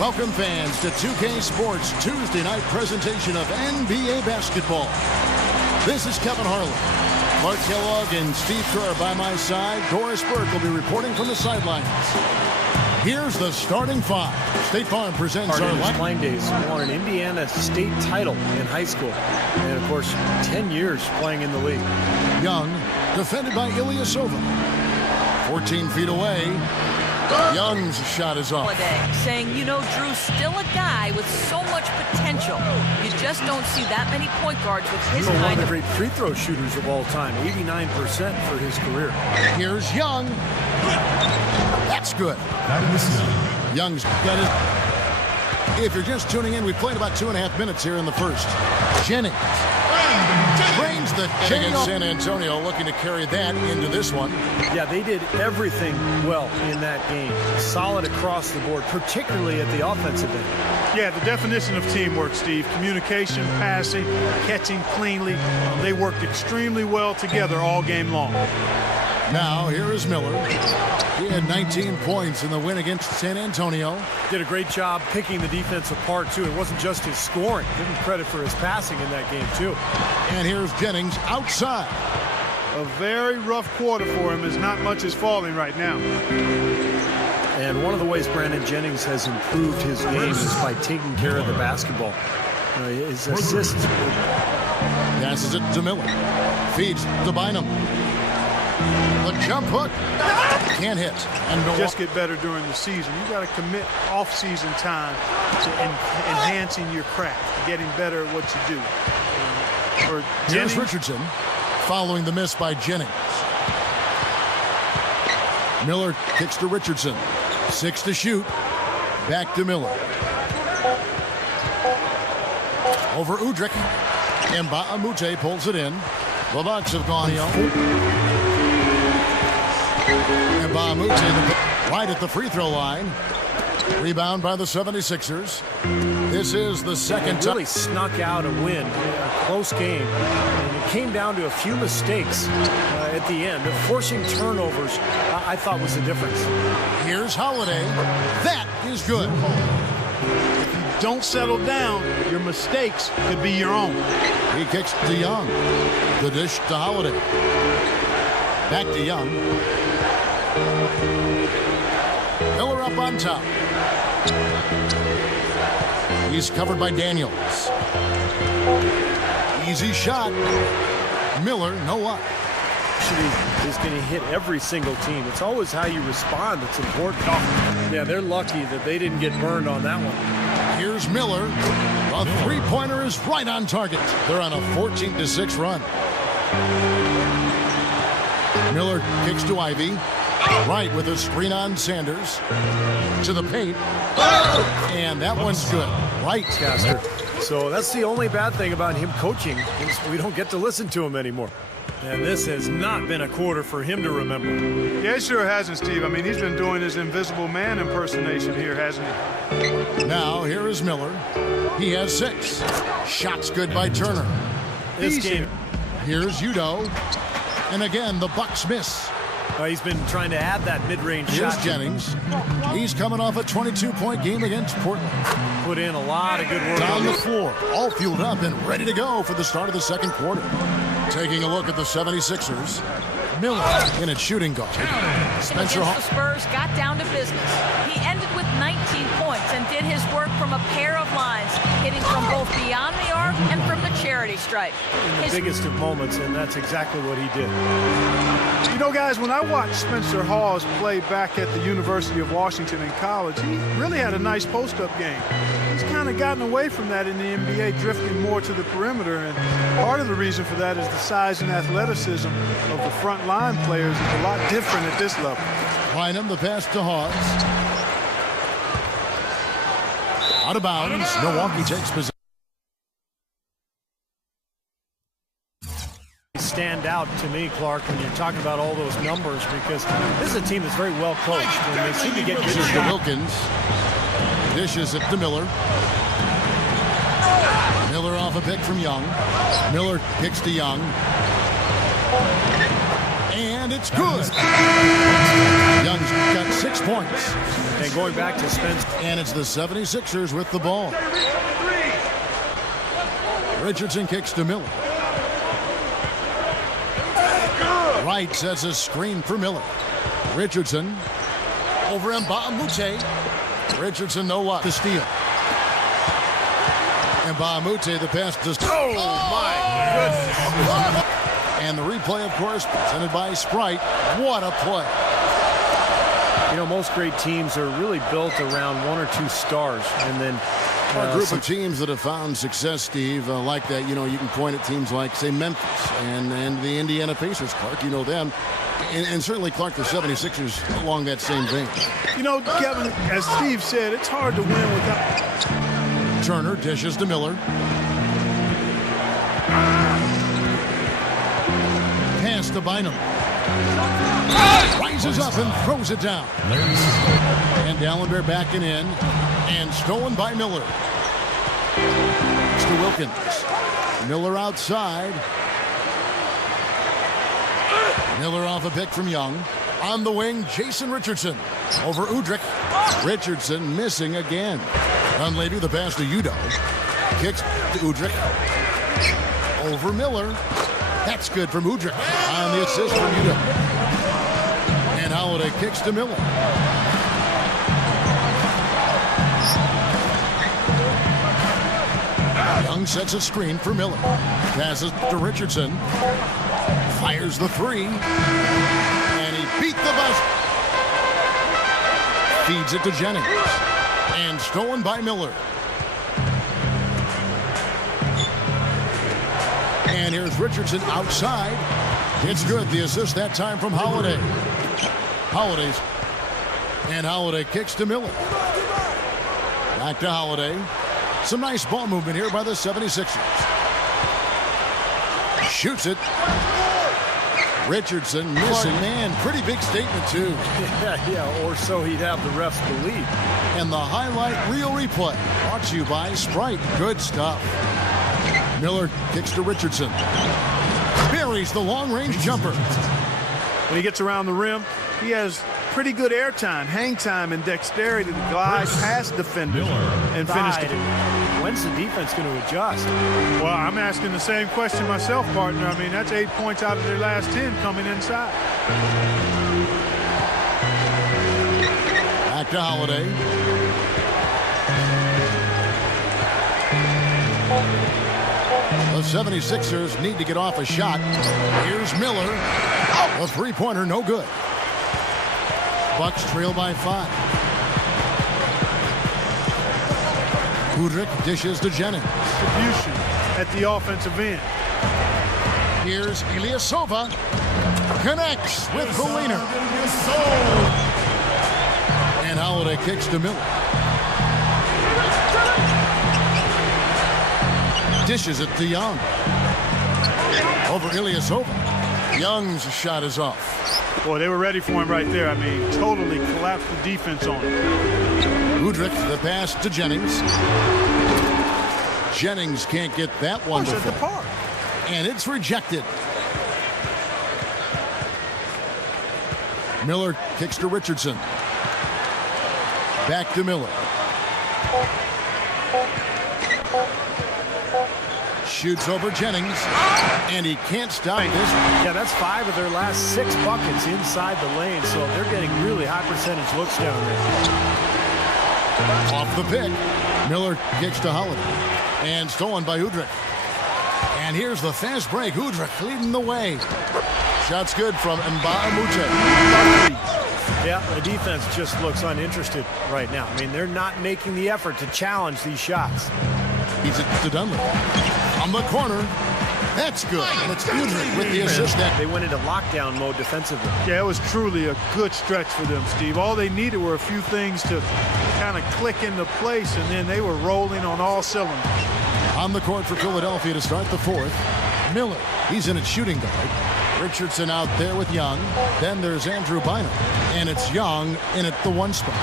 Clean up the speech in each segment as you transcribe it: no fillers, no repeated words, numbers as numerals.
Welcome fans to 2K Sports Tuesday night presentation of NBA basketball. This is Kevin Harlan. Mark Kellogg and Steve Kerr are by my side. Doris Burke will be reporting from the sidelines. Here's the starting five. State Farm presents our his playing days. Won an Indiana state title in high school. And, of course, 10 years playing in the league. Young, defended by Ilyasova. 14 feet away. Young's shot is off. Saying, you know, Drew's still a guy with so much potential. You just don't see that many point guards with his kind of... One of the great free throw shooters of all time. 89% for his career. Here's Young. That's good. Young's got it. If you're just tuning in, we played about 2.5 minutes here in the first. Jennings drains the chain against San Antonio, looking to carry that into this one. Yeah, they did everything well in that game. Solid across the board, particularly at the offensive end. Yeah, the definition of teamwork, Steve. Communication, passing, catching cleanly. They worked extremely well together all game long. Now, here is Miller. He had 19 points in the win against San Antonio. Did a great job picking the defense apart, too. It wasn't just his scoring. Give him credit for his passing in that game, too. And here's Jennings outside. A very rough quarter for him, as not much is falling right now. And one of the ways Brandon Jennings has improved his game is by taking care of the basketball. His assists. Passes it to Miller. Feeds to Bynum. The jump hook. Can't hit. And just get better during the season. You got to commit off-season time to enhancing your craft, getting better at what you do. Here's Richardson following the miss by Jennings. Miller kicks to Richardson. 6 to shoot. Back to Miller. Over Udrich. And Baamute pulls it in. The Bucks have gone and Baamute right at the free throw line. Rebound by the 76ers. This is the second time. Really snuck out a win. A close game. And it came down to a few mistakes at the end. Forcing turnovers, I thought, was the difference. Here's Holiday. That is good. If you don't settle down, your mistakes could be your own. He kicks to Young. The dish to Holiday. Back to Young. Miller up on top. He's covered by Daniels. Easy shot. Miller, no up. Is going to hit every single team. It's always how you respond that's important. Yeah, they're lucky that they didn't get burned on that one. Here's Miller. A three-pointer is right on target. They're on a 14-6 run. Miller kicks to Ivy. Right with a screen on Sanders. To the paint. And that one's good. Right, Caster. So that's the only bad thing about him coaching is we don't get to listen to him anymore. And this has not been a quarter for him to remember. Yeah, it sure hasn't, Steve. I mean, he's been doing his Invisible Man impersonation here, hasn't he? Now, here is Miller. He has 6. Shots good by Turner. This game. Here's Udo. And again, the Bucks miss. He's been trying to add that mid-range shot. Here's Jennings. He's coming off a 22-point game against Portland. Put in a lot of good work. Down the floor, all fueled up and ready to go for the start of the second quarter. Taking a look at the 76ers. Miller in its shooting guard. Spencer Hall. The Spurs got down to business. He ended with 19 points and did his work from a pair of lines, hitting from both beyond the arc and from the charity stripe. In the biggest of moments, and that's exactly what he did. You know, guys, when I watched Spencer Hawes play back at the University of Washington in college, he really had a nice post-up game. He's kind of gotten away from that in the NBA, drifting more to the perimeter, and part of the reason for that is the size and athleticism of the front line players is a lot different at this level. Bynum, the pass to Hawes. Out of bounds. Milwaukee takes possession. Stand out to me, Clark, when you're talking about all those numbers, because this is a team that's very well coached, and they seem to get Dishes to Wilkins. Dishes it to Miller. Miller off a pick from Young. Miller kicks to Young. And And it's good. Young's got 6 points. And going back to Spence. And it's the 76ers with the ball. Richardson kicks to Miller. Wright sets a screen for Miller. Richardson over Mbamute. Richardson no luck to steal. Mbamute the pass to... Oh, my goodness. And the replay, of course, presented by Sprite. What a play. You know, most great teams are really built around 1 or 2 stars. And then a group of teams that have found success, Steve, like that. You know, you can point at teams like, say, Memphis and the Indiana Pacers, Clark. You know them. And certainly, Clark, the 76ers along that same vein. You know, Kevin, as Steve said, it's hard to win without... Turner dishes to Miller. Pass to Bynum. Rises up and throws it down. And Dallenberg backing in. And stolen by Miller. It's to Wilkins. Miller outside. Miller off a pick from Young. On the wing, Jason Richardson. Over Udrih. Richardson missing again. Dunleavy, the pass to Udo. Kicks to Udrih. Over Miller. That's good from Udrih. On the assist from Udo. And Holiday kicks to Miller. Young sets a screen for Miller. Passes to Richardson. Fires the 3. And he beat the buzzer. Feeds it to Jennings. And stolen by Miller. And here's Richardson outside. It's good. The assist that time from Holiday. And Holiday kicks to Miller. Back to Holiday. Some nice ball movement here by the 76ers. Shoots it. Richardson missing. Man, pretty big statement, too. Yeah, or so he'd have the refs believe. And the highlight reel replay brought to you by Sprite. Good stuff. Miller kicks to Richardson. Buries the long-range jumper. When he gets around the rim, he has pretty good air time, hang time, and dexterity to glide past defenders and finish the game. When's the defense going to adjust? Well, I'm asking the same question myself, partner. I mean, that's 8 points out of their last 10 coming inside. Back to Holiday. The 76ers need to get off a shot. Here's Miller. A three-pointer, no good. Bucks trail by 5. Udrih dishes to Jennings. Distribution at the offensive end. Here's Ilyasova. Connects with the leaner. And Holiday kicks to Miller. Dishes it to Young. Over Ilyasova. Young's shot is off. Boy, they were ready for him right there. I mean, totally collapsed the defense on him. Udrih, the pass to Jennings. Jennings can't get that one to fall. And it's rejected. Miller kicks to Richardson. Back to Miller. Shoots over Jennings. And he can't stop this. Yeah, that's 5 of their last 6 buckets inside the lane, so they're getting really high percentage looks down there. Off the pick. Miller kicks to Holiday. And stolen by Udrih. And here's the fast break. Udrih leading the way. Shot's good from Mbamute. Yeah, the defense just looks uninterested right now. I mean, they're not making the effort to challenge these shots. He's it to Dunleavy. On the corner. That's good. And it's Udrih with the assist. They went into lockdown mode defensively. Yeah, it was truly a good stretch for them, Steve. All they needed were a few things to kind of click into place, and then they were rolling on all cylinders. On the court for Philadelphia to start the 4th. Miller, he's in at shooting guard. Richardson out there with Young. Then there's Andrew Bynum. And it's Young in at the 1 spot.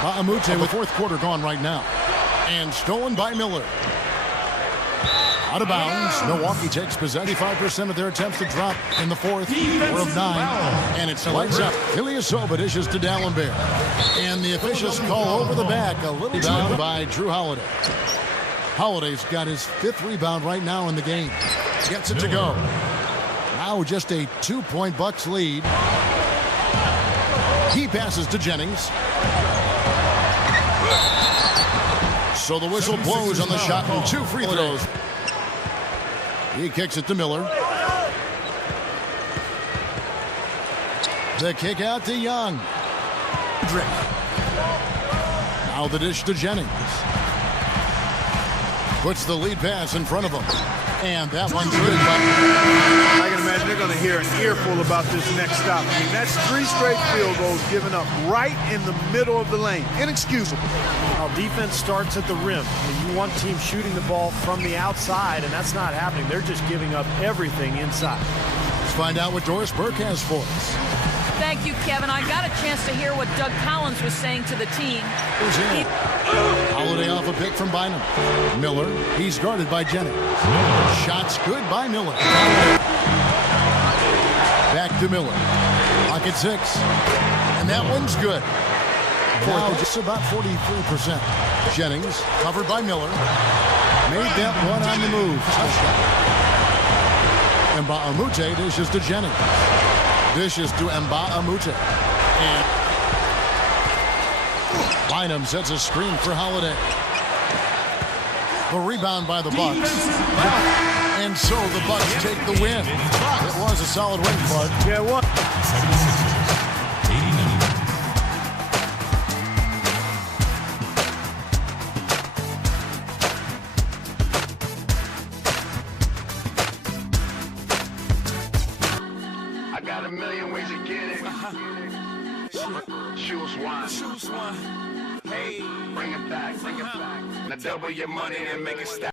Mbamute with 4th quarter gone right now. And stolen by Miller. Out of bounds. Milwaukee takes possession. 85% of their attempts to drop in the fourth. 4 of 9. And it's lights up. Ilyasova dishes to Dallenberg. And the officials call over the back. A little down by Drew Holiday. Holiday's got his 5th rebound right now in the game. Gets it to go. Now just a 2-point Bucks lead. He passes to Jennings. So the whistle blows on the shot and 2 free throws. He kicks it to Miller. The kick out to Young. Now the dish to Jennings. Puts the lead pass in front of him. And that one's good. I can imagine they're going to hear an earful about this next stop. I mean, that's 3 straight field goals given up right in the middle of the lane. Inexcusable. Well, defense starts at the rim. I mean, you want teams shooting the ball from the outside, and that's not happening. They're just giving up everything inside. Let's find out what Doris Burke has for us. Thank you, Kevin. I got a chance to hear what Doug Collins was saying to the team. Holiday off a pick from Bynum. Miller, he's guarded by Jennings. Shots good by Miller. Back to Miller. Pocket 6. And that one's good. Now just about 43%. Jennings, covered by Miller. Made that one on the move. Tough shot. Mba'amute dishes to Jennings. Dishes to Mba'amute. And Bynum sets a screen for Holiday. The rebound by the Bucks. And so the Bucks take the win. It was a solid win, Clark. Yeah, it was. I got a million ways to get it. Choose one. Hey, bring it back. Now double your money and make it stop.